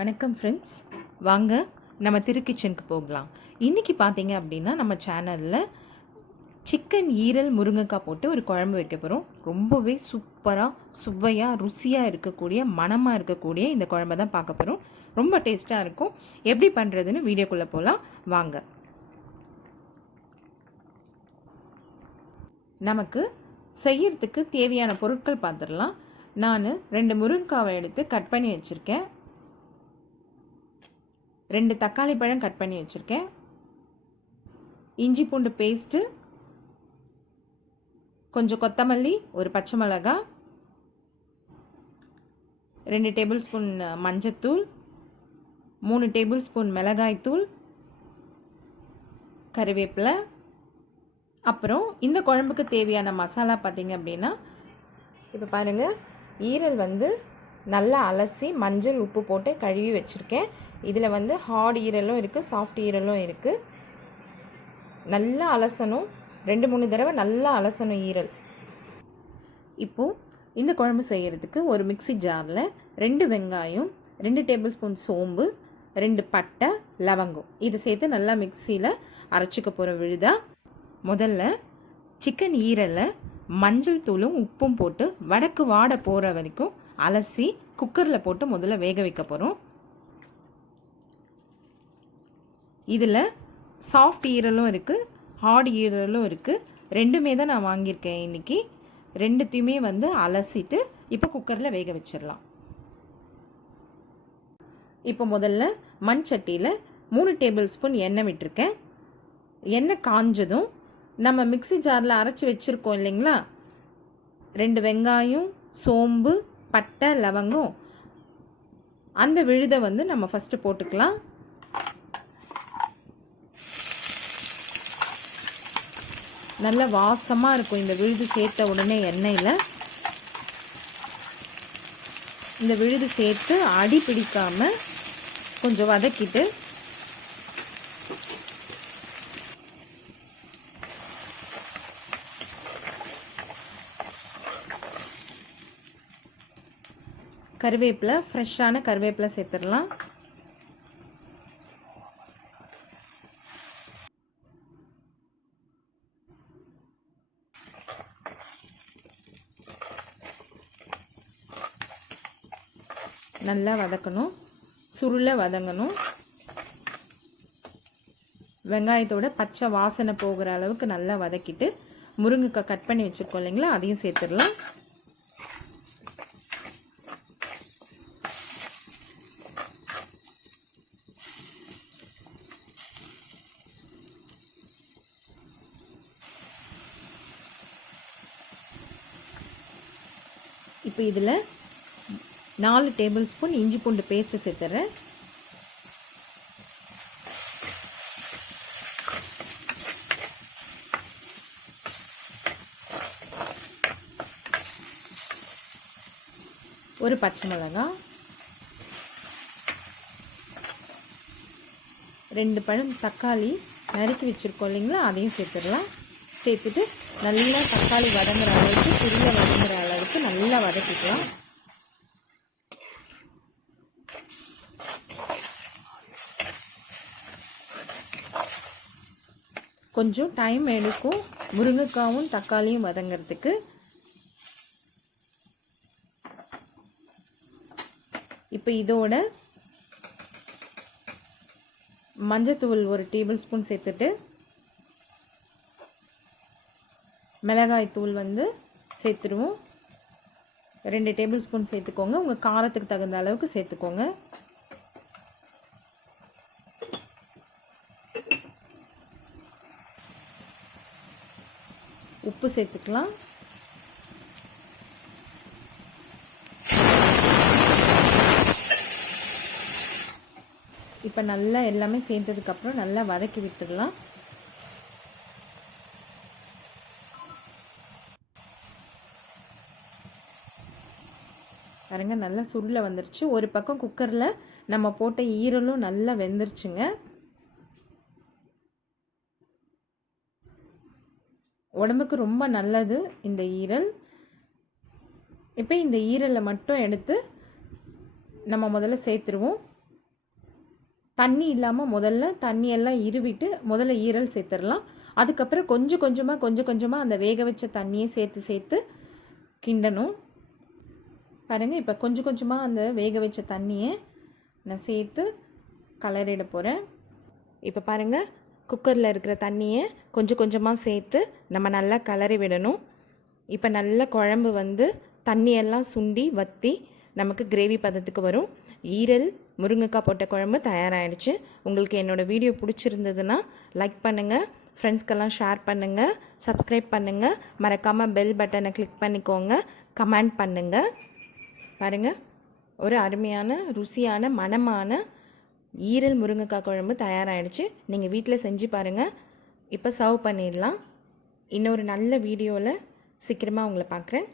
வணக்கம் ஃப்ரெண்ட்ஸ், வாங்க நம்ம திரு கிச்சனுக்கு போகலாம். இன்றைக்கி பார்த்தீங்க அப்படின்னா நம்ம சேனலில் சிக்கன் ஈரல் முருங்கைக்காய் போட்டு ஒரு குழம்பு வைக்க போகிறோம். ரொம்பவே சூப்பராக சுவையாக ருசியாக இருக்கக்கூடிய மணமாக இருக்கக்கூடிய இந்த குழம்பை தான் பார்க்க போகிறோம். ரொம்ப டேஸ்ட்டாக இருக்கும். எப்படி பண்ணுறதுன்னு வீடியோக்குள்ளே போகலாம் வாங்க. நமக்கு செய்யறதுக்கு தேவையான பொருட்கள் பார்த்துடலாம். நான் 2 முருங்கைக்காவை எடுத்து கட் பண்ணி வச்சுருக்கேன். 2 தக்காளி பழம் கட் பண்ணி வச்சுருக்கேன். இஞ்சி பூண்டு பேஸ்ட்டு, கொஞ்சம் கொத்தமல்லி, ஒரு பச்சை மிளகாய், 2 டேபிள் ஸ்பூன் மஞ்சத்தூள், 3 டேபிள் ஸ்பூன் மிளகாய்த்தூள், கருவேப்பிலை. அப்புறம் இந்த குழம்புக்கு தேவையான மசாலா பார்த்திங்க அப்படின்னா, இப்போ பாருங்கள், ஈரல் நல்லா அலசி மஞ்சள் உப்பு போட்டு கழுவி வச்சுருக்கேன். இதில் ஹார்ட் ஈரலும் இருக்குது, சாஃப்ட் ஈரலும் இருக்குது. நல்லா அலசணும், 2-3 தடவை நல்லா அலசணும் ஈரல். இப்போது இந்த குழம்பு செய்கிறதுக்கு ஒரு மிக்சி ஜாரில் 2 வெங்காயம், 2 டேபிள் ஸ்பூன் சோம்பு, 2 பட்டை, லவங்கம் இது சேர்த்து நல்லா மிக்சியில் அரைச்சிக்க போகிற விழுதா. முதல்ல சிக்கன் ஈரலை மஞ்சள் தூளும் உப்பும் போட்டு வடக்கு வாட போகிற வரைக்கும் அலசி குக்கரில் போட்டு முதல்ல வேக வைக்க போகிறோம். இதில் சாஃப்ட் ஈரலும் இருக்குது, ஹார்ட் ஈரலும் இருக்குது. ரெண்டுமே தான் நான் வாங்கியிருக்கேன் இன்றைக்கி. ரெண்டுத்தையுமே அலசிட்டு இப்போ குக்கரில் வேக வச்சிடலாம். இப்போ முதல்ல மண் சட்டியில் 3 டேபிள் ஸ்பூன் எண்ணெய் விட்டுருக்கேன். எண்ணெய் காஞ்சதும் நம்ம மிக்சி ஜாரில் அரைச்சி வச்சுருக்கோம் இல்லைங்களா, 2 வெங்காயம், சோம்பு, பட்டை, லவங்கம், அந்த விழுதை நம்ம ஃபஸ்ட்டு போட்டுக்கலாம். நல்ல வாசமாக இருக்கும் இந்த விழுது சேர்த்த உடனே எண்ணெயில். இந்த விழுது சேர்த்து அடி பிடிக்காமல் கொஞ்சம் வதக்கிட்டு கருவேப்பிலை, ஃப்ரெஷ்ஷான கருவேப்பிலை சேர்த்துடலாம். நல்லா வதக்கணும், சுருளை வதங்கணும். வெங்காயத்தோட பச்சை வாசனை போகிற அளவுக்கு நல்லா வதக்கிட்டு முருங்கைக்காய் கட் பண்ணி வச்சுருக்கோம் இல்லைங்களா, அதையும் சேர்த்துடலாம். இப்போ இதில் 4 டேபிள் ஸ்பூன் இஞ்சி பூண்டு பேஸ்ட்டு சேர்த்துறேன். ஒரு பச்சை மிளகாய், 2 பழம் தக்காளி நறுக்கி வச்சுருக்கோம் இல்லைங்களா, அதையும் சேர்த்துடலாம். சேர்த்துட்டு நல்லா தக்காளி வதங்குற அளவுக்கு, புரில வதங்குற அளவுக்கு நல்லா வதக்கிக்கலாம். கொஞ்சம் டைம் எடுக்கும் முருங்கைக்காவும் தக்காளியும் வதங்கிறதுக்கு. இப்போ இதோட மஞ்சத்தூள் 1 டேபிள் ஸ்பூன் சேர்த்துட்டு, மிளகாய் தூள் சேர்த்துருவோம். 2 டேபிள் ஸ்பூன் சேர்த்துக்கோங்க, உங்கள் காரத்துக்கு தகுந்த அளவுக்கு சேர்த்துக்கோங்க. உப்பு சேர்த்துக்கலாம். இப்போ நல்லா எல்லாமே சேர்த்ததுக்கப்புறம் நல்லா வதக்கி விட்டுடலாம். பாருங்க, நல்லா சுருளை வந்துருச்சு. ஒரு பக்கம் குக்கரில் நம்ம போட்ட ஈரலும் நல்லா வெந்துருச்சுங்க. உடம்புக்கு ரொம்ப நல்லது இந்த ஈரல். இப்போ இந்த ஈரலை மட்டும் எடுத்து நம்ம முதல்ல சேர்த்துருவோம். தண்ணி இல்லாமல் முதல்ல தண்ணியெல்லாம் இருவிட்டு முதல்ல ஈரல் சேர்த்துடலாம். அதுக்கப்புறம் கொஞ்சம் கொஞ்சமாக அந்த வேக வச்ச தண்ணியை சேர்த்து கிண்டணும். பாருங்கள், இப்போ கொஞ்சம் கொஞ்சமாக அந்த வேக வச்ச தண்ணியை நான் சேர்த்து கலரிட போகிறேன். இப்போ பாருங்கள், குக்கரில் இருக்கிற தண்ணியை கொஞ்சம் கொஞ்சமாக சேர்த்து நம்ம நல்லா கலரி விடணும். இப்போ நல்ல குழம்பு வந்து தண்ணியெல்லாம் சுண்டி வற்றி நமக்கு கிரேவி பதத்துக்கு வரும். ஈரல் முருங்கைக்காய் போட்ட குழம்பு தயாராகிடுச்சு. உங்களுக்கு என்னோடய வீடியோ பிடிச்சிருந்ததுன்னா லைக் பண்ணுங்கள், ஃப்ரெண்ட்ஸ்க்கெல்லாம் ஷேர் பண்ணுங்கள், சப்ஸ்கிரைப் பண்ணுங்கள், மறக்காமல் பெல் பட்டனை கிளிக் பண்ணிக்கோங்க, கமெண்ட் பண்ணுங்கள். பாருங்கள், ஒரு அருமையான ருசியான மணமான ஈரல் முருங்கைக்காய் குழம்பு தயாராகிடுச்சு. நீங்கள் வீட்டில் செஞ்சு பாருங்கள். இப்போ சர்வ் பண்ணிடலாம். இன்னொரு நல்ல வீடியோவில் சீக்கிரமாக உங்களை பார்க்குறேன்.